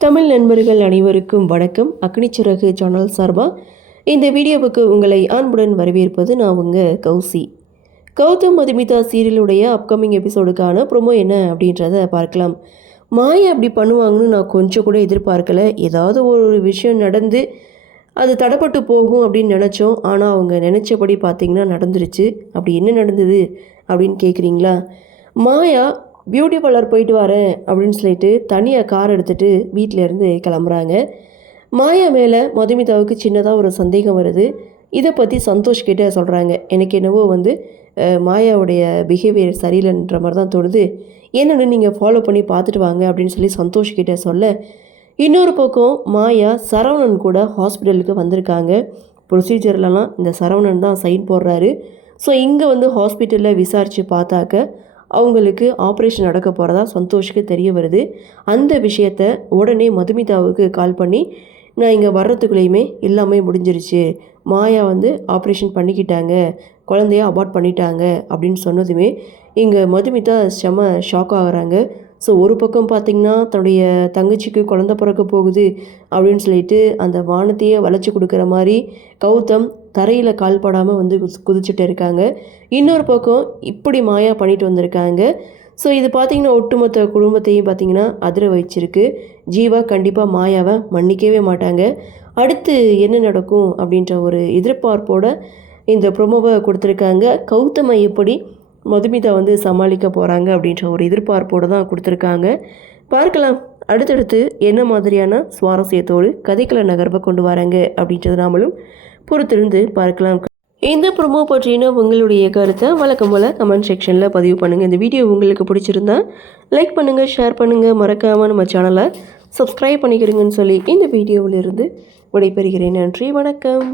தமிழ் நண்பர்கள் அனைவருக்கும் வணக்கம். அக்னிச்சிறகு சேனல் சார்பாக இந்த வீடியோவுக்கு உங்களை அன்புடன் வரவேற்பது நான் உங்கள் கௌசி. கௌதம் மதுமிதா சீரியலுடைய அப்கமிங் எபிசோடுக்கான ப்ரோமோ என்ன அப்படின்றத பார்க்கலாம். மாயா அப்படி பண்ணுவாங்கன்னு நான் கொஞ்சம் கூட எதிர்பார்க்கல. ஏதாவது ஒரு விஷயம் நடந்து அது தடப்பட்டு போகும் அப்படின்னு நினச்சோம். ஆனால் அவங்க நினச்சபடி பார்த்திங்கன்னா நடந்துருச்சு. அப்படி என்ன நடந்தது அப்படின்னு கேட்குறீங்களா? மாயா பியூட்டி பார்லர் போயிட்டு வரேன் அப்படின்னு சொல்லிட்டு தனியாக கார் எடுத்துகிட்டு வீட்டிலேருந்து கிளம்புறாங்க. மாயா மேலே மதுமிதாவுக்கு சின்னதாக ஒரு சந்தேகம் வருது. இதை பற்றி சந்தோஷ் கிட்டே சொல்கிறாங்க. எனக்கு என்னவோ மாயாவுடைய பிஹேவியர் சரியில்லைன்ற மாதிரி தான் தோணுது. என்னென்னு நீங்கள் ஃபாலோ பண்ணி பார்த்துட்டு வாங்க அப்படின்னு சொல்லி சந்தோஷ் கிட்டே சொல்ல, இன்னொரு பக்கம் மாயா சரவணன் கூட ஹாஸ்பிட்டலுக்கு வந்திருக்காங்க. ப்ரொசீஜர்லலாம் இந்த சரவணன் தான் சைன் போடுறாரு. ஸோ இங்கே ஹாஸ்பிட்டலில் விசாரித்து பார்த்தாக்க அவங்களுக்கு ஆப்ரேஷன் நடக்க போகிறதா சந்தோஷ்க்கு தெரிய வருது. அந்த விஷயத்த உடனே மதுமிதாவுக்கு கால் பண்ணி, நான் இங்கே வர்றதுக்குள்ளேயுமே எல்லாமே முடிஞ்சிருச்சு, மாயா ஆப்ரேஷன் பண்ணிக்கிட்டாங்க, குழந்தைய அபார்ட் பண்ணிட்டாங்க அப்படின்னு சொன்னதுமே இங்கே மதுமிதா செம ஷாக் ஆகுறாங்க. ஸோ ஒரு பக்கம் பார்த்திங்கன்னா தன்னுடைய தங்கச்சிக்கு குழந்த பிறக்க போகுது அப்படின்னு சொல்லிட்டு அந்த வானத்தையே வளைச்சி கொடுக்குற மாதிரி கௌதம் தரையில் கால் படாமல் குதிச்சுட்டு இருக்காங்க. இன்னொரு பக்கம் இப்படி மாயா பண்ணிட்டு வந்திருக்காங்க. ஸோ இது பார்த்திங்கன்னா ஒட்டுமொத்த குடும்பத்தையும் பார்த்திங்கன்னா அதிர வச்சிருக்கு. ஜீவா கண்டிப்பாக மாயாவை மன்னிக்கவே மாட்டாங்க. அடுத்து என்ன நடக்கும் அப்படின்ற ஒரு எதிர்பார்ப்போடு இந்த ப்ரொமோவை கொடுத்துருக்காங்க. கௌதமை எப்படி மதுமிதா சமாளிக்க போகிறாங்க அப்படின்ற ஒரு எதிர்பார்ப்போடு தான் கொடுத்துருக்காங்க. பார்க்கலாம் அடுத்தடுத்து என்ன மாதிரியான சுவாரஸ்யத்தோடு கதைக்கள நகர்வை கொண்டு வராங்க அப்படின்றது நாமளும் பொறுத்திருந்து பார்க்கலாம். இந்த ப்ரொமோ பற்றின உங்களுடைய கருத்தை வழக்கம் போல் கமெண்ட் செக்ஷனில் பதிவு பண்ணுங்கள். இந்த வீடியோ உங்களுக்கு பிடிச்சிருந்தா லைக் பண்ணுங்கள், ஷேர் பண்ணுங்கள், மறக்காமல் நம்ம சேனலை சப்ஸ்கிரைப் பண்ணிக்கிறீங்கன்னு சொல்லி இந்த வீடியோவிலிருந்து விடைபெறுகிறேன். நன்றி, வணக்கம்.